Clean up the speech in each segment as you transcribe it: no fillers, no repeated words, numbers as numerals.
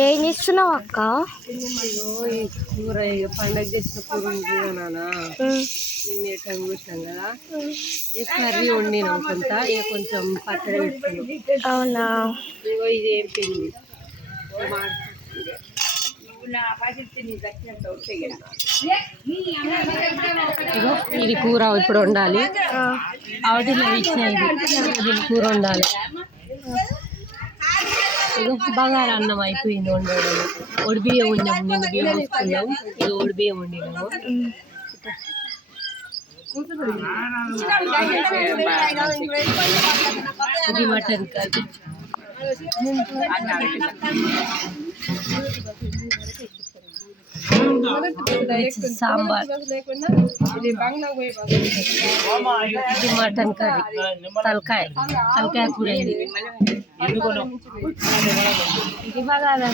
ఏం ఇస్తున్నావు అక్క? కూర పండగ చేసిన కూర ఉంది నాన్న, నిన్న టైం కూర్చాం కదా, కర్రీ వండినాం కొంత, ఇక కొంచెం పచ్చడి పెట్టుకున్నాం. అవునా? ఇగో ఇది ఏం పిండి ఇగో ఇది కూర ఇప్పుడు వండాలి. ఆవిడలో ఇచ్చిన ఇది కూర వండాలి. ఇగో బగారా అన్నం అయిపోయింది వండడం. ఒడిబియ్యం వండాము, నిన్న బియ్యం తీసుకున్నాము, ఇది ఒడిబియ్యం వండినాము. ఇది మటన్ కర్రీ, సాంబార్, ఇది మటన్ కర్రీ, తలకాయ కూర, ఇది బగారా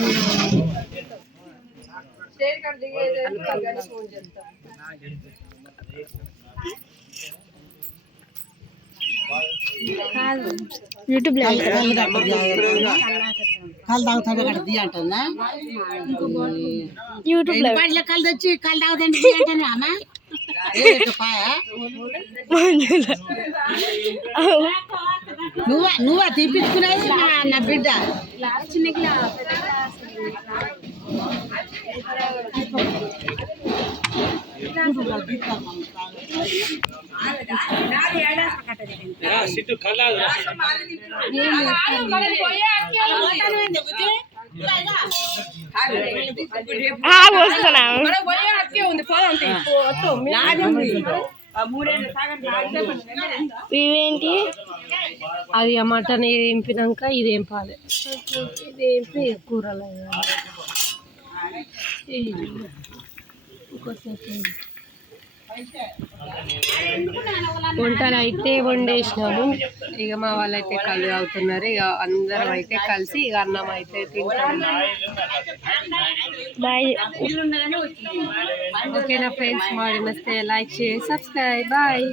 యూట్యూబ్ లో కళ్ళు తాగుతాడు అక్కడ ది అంటుందా? యూట్యూబ్ లో కళ్ళు తెచ్చి కళ్ళు తాగుతాండి అంటాను అమ్మ. నువ్వా తీపించుకునేది నా బిడ్డ. ఇవేంటి? అది ఆ మటన్ వేంపినాక ఇది వేంపాలి. ఇది వేంపి కూరలు వంటలు అయితే వండేసినాము. ఇక మా వాళ్ళైతే కళ్ళు తాగుతున్నారు. ఇక అందరం అయితే కలిసి ఇక అన్నం అయితే తింటాము. బాయ్. ఓకేనా ఫ్రెండ్స్, మరి నచ్చితే లైక్ షేర్ సబ్స్క్రైబ్. బాయ్.